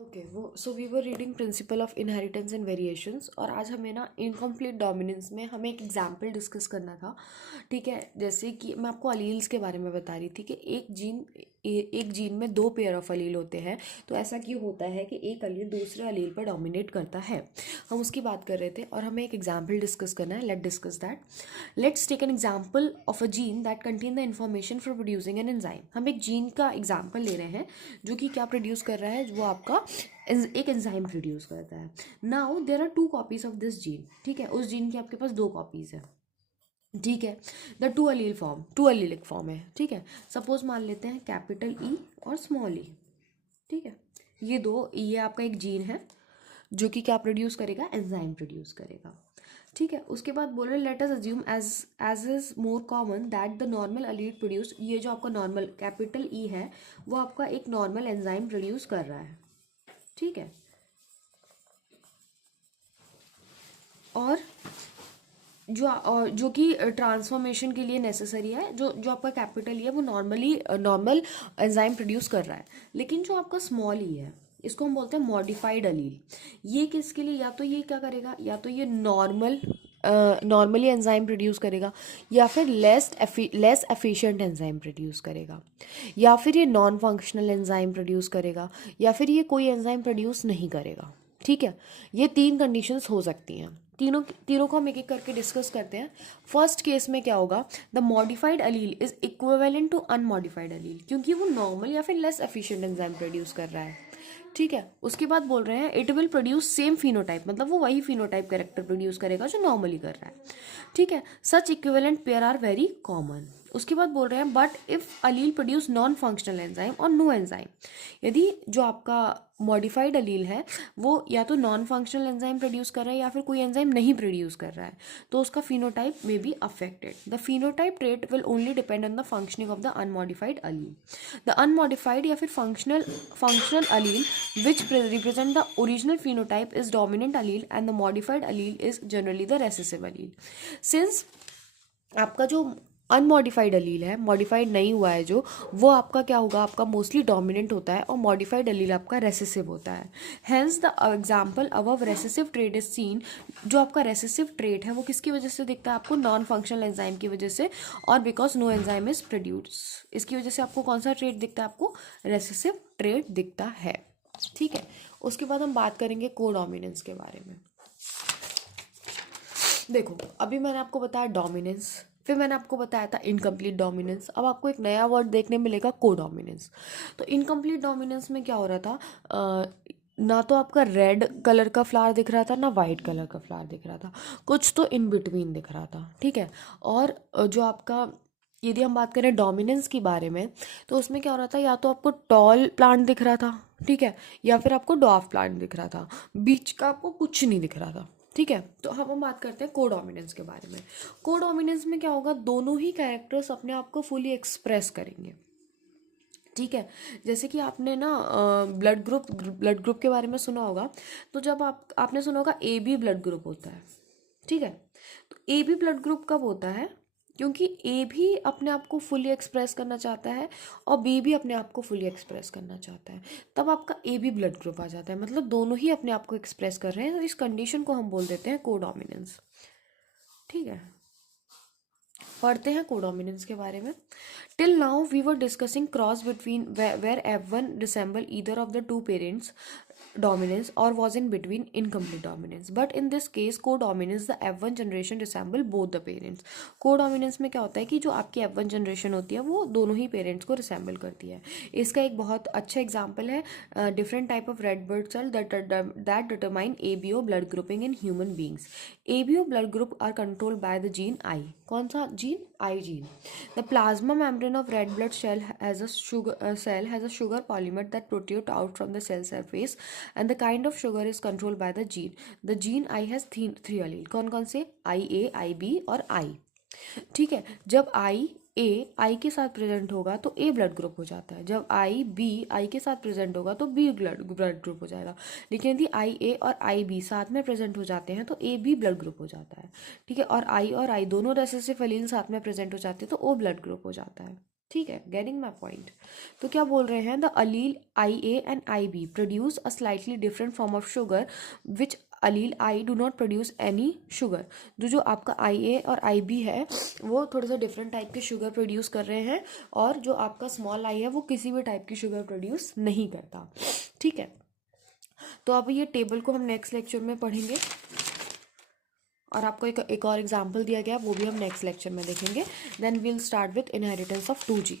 Okay, वो so we were reading principle of inheritance and variations, और आज हमें ना इनकम्प्लीट डोमिनेंस में हमें एक एग्जांपल डिस्कस करना था। ठीक है, जैसे कि मैं आपको अलील्स के बारे में बता रही थी कि एक जीन में दो पेयर ऑफ अलील होते हैं। तो ऐसा क्यों होता है कि एक अलील दूसरे अलील पर डोमिनेट करता है, हम उसकी बात कर रहे थे और हमें एक एग्जाम्पल डिस्कस करना है। Let discuss that. Let's take an example of a gene that contain the information for producing an enzyme. हम एक जीन का एग्जाम्पल ले रहे हैं जो कि क्या प्रोड्यूस कर रहा है, वो आपका एक एंजाइम प्रोड्यूस करता है। Now there are two copies of this gene. ठीक है, उस जीन की आपके पास दो कॉपीज है। ठीक है, द टू अलीलिक फॉर्म है। ठीक है, सपोज मान लेते हैं कैपिटल ई और स्मॉल ई। ठीक है, ये आपका एक जीन है जो कि क्या प्रोड्यूस करेगा, एंजाइम प्रोड्यूस करेगा। ठीक है, उसके बाद बोल रहे let us assume as as is more common that the normal allele produce, ये जो आपका नॉर्मल कैपिटल ई है वो आपका एक नॉर्मल एंजाइम प्रोड्यूस कर रहा है। ठीक है, और जो कि ट्रांसफॉर्मेशन के लिए नेसेसरी है, जो जो आपका कैपिटल ई है वो नॉर्मल एंजाइम प्रोड्यूस कर रहा है। लेकिन जो आपका स्मॉल ई है इसको हम बोलते हैं मॉडिफाइड अलील। ये किसके लिए, या तो ये क्या करेगा, या तो ये नॉर्मली एंजाइम प्रोड्यूस करेगा, या फिर लेस एफिशिएंट एंजाइम प्रोड्यूस करेगा, या फिर ये नॉन फंक्शनल एंजाइम प्रोड्यूस करेगा, या फिर ये कोई एंजाइम प्रोड्यूस नहीं करेगा। ठीक है, ये तीन कंडीशंस हो सकती हैं। तीनों तीनों को हम एक एक करके डिस्कस करते हैं। फर्स्ट केस में क्या होगा, the modified allele is equivalent to unmodified allele, क्योंकि वो नॉर्मल या फिर लेस एफिशिएंट एंजाइम प्रोड्यूस कर रहा है। ठीक है, उसके बाद बोल रहे हैं it will produce same phenotype, मतलब वो वही फिनोटाइप कैरेक्टर प्रोड्यूस करेगा जो नॉर्मली कर रहा है। ठीक है, such equivalent pair are very common. उसके बाद बोल रहे हैं but if allele produce non functional enzyme और नो एंजाइम, यदि जो आपका मॉडिफाइड अलील है वो या तो नॉन फंक्शनल एंजाइम प्रोड्यूस कर रहा है या फिर कोई एंजाइम नहीं प्रोड्यूस कर रहा है, तो उसका phenotype may be affected. The phenotype trait will only depend on the functioning of the unmodified allele. The unmodified या फिर functional allele which represent the original phenotype is dominant allele and the modified allele is generally the recessive allele. Since आपका जो unmodified अलील है, modified नहीं हुआ है जो, वो आपका क्या होगा, आपका मोस्टली डोमिनेंट होता है, और मॉडिफाइड अलील आपका रेसेसिव होता है। Hence the example above recessive trait is seen. जो आपका रेसेसिव ट्रेट है वो किसकी वजह से दिखता है आपको, नॉन फंक्शनल एंजाइम की वजह से, और because no enzyme is produce, इसकी वजह से आपको कौन सा ट्रेट दिखता है, आपको रेसेसिव ट्रेट दिखता है। ठीक है, उसके बाद हम बात करेंगे कोडोमिनेंस के बारे में। देखो, अभी मैंने आपको बताया डोमिनेंस, फिर मैंने आपको बताया था इनकम्प्लीट डोमिनेंस, अब आपको एक नया वर्ड देखने मिलेगा कोडोमिनेंस। तो इनकम्प्लीट डोमिनेंस में क्या हो रहा था, ना तो आपका रेड कलर का फ्लावर दिख रहा था ना वाइट कलर का फ्लावर दिख रहा था, कुछ तो इन बिटवीन दिख रहा था। ठीक है, और जो आपका, यदि हम बात करें डोमिनेंस के बारे में, तो उसमें क्या हो रहा था, या तो आपको टॉल प्लांट दिख रहा था, ठीक है, या फिर आपको डॉफ प्लांट दिख रहा था, बीच का आपको कुछ नहीं दिख रहा था। ठीक है, तो हम बात करते हैं कोडोमिनेंस के बारे में। कोडोमिनेंस में क्या होगा, दोनों ही कैरेक्टर्स अपने आप को फुली एक्सप्रेस करेंगे। ठीक है, जैसे कि आपने ना ब्लड ग्रुप के बारे में सुना होगा। तो जब आपने सुना होगा ए बी ब्लड ग्रुप होता है। ठीक है, तो ए बी ब्लड ग्रुप कब होता है, क्योंकि ए भी अपने आप को फुली एक्सप्रेस करना चाहता है और बी भी अपने आप को फुली एक्सप्रेस करना चाहता है, तब आपका ए बी ब्लड ग्रुप आ जाता है, मतलब दोनों ही अपने आप को एक्सप्रेस कर रहे हैं, तो इस कंडीशन को हम बोल देते हैं कोडोमिनेंस। ठीक है, पढ़ते हैं कोडोमिनेंस के बारे में। Till now we were discussing cross between where F1 resemble either of the two parents dominance or was in between incomplete dominance, but in this case codominance the F1 generation resemble both the parents। codominance में क्या होता है कि जो आपकी F1 generation होती है वो दोनों ही पेरेंट्स को रिसेंबल करती है। इसका एक बहुत अच्छा एग्जांपल है different type of red blood cell that determine ABO blood grouping in human beings. ABO blood group are controlled by the gene I. कौन सा gene, I gene. The plasma membrane of red blood cell has a sugar polymer that protrude out from the cell surface, and the kind of sugar is controlled by the gene। The gene I has three allele। कौन कौन से, आई ए, आई B और आई। ठीक है, जब आई के साथ present होगा तो ए ब्लड ग्रुप हो जाता है, जब आई के साथ प्रेजेंट होगा तो बी ब्लड ग्रुप हो जाएगा। लेकिन यदि आई ए और आई बी साथ में प्रेजेंट हो जाते हैं तो ए बी ब्लड ग्रुप हो जाता है। ठीक है, और आई दोनों रेसेसिव एलील साथ में प्रेजेंट हो जाते हैं तो ओ ब्लड ग्रुप हो जाता है। ठीक है, गेटिंग माई पॉइंट। तो क्या बोल रहे हैं, the allele I A and I B produce a slightly different form of sugar which allele I do not produce any sugar. जो आपका आई ए और आई बी है वो थोड़ा सा डिफरेंट टाइप के शुगर प्रोड्यूस कर रहे हैं, और जो आपका स्मॉल आई है वो किसी भी टाइप की शुगर प्रोड्यूस नहीं करता। ठीक है, तो अब ये टेबल को हम नेक्स्ट लेक्चर में पढ़ेंगे, और आपको एक और एग्जाम्पल दिया गया, वो भी हम नेक्स्ट लेक्चर में देखेंगे। Then we'll start with inheritance of 2G।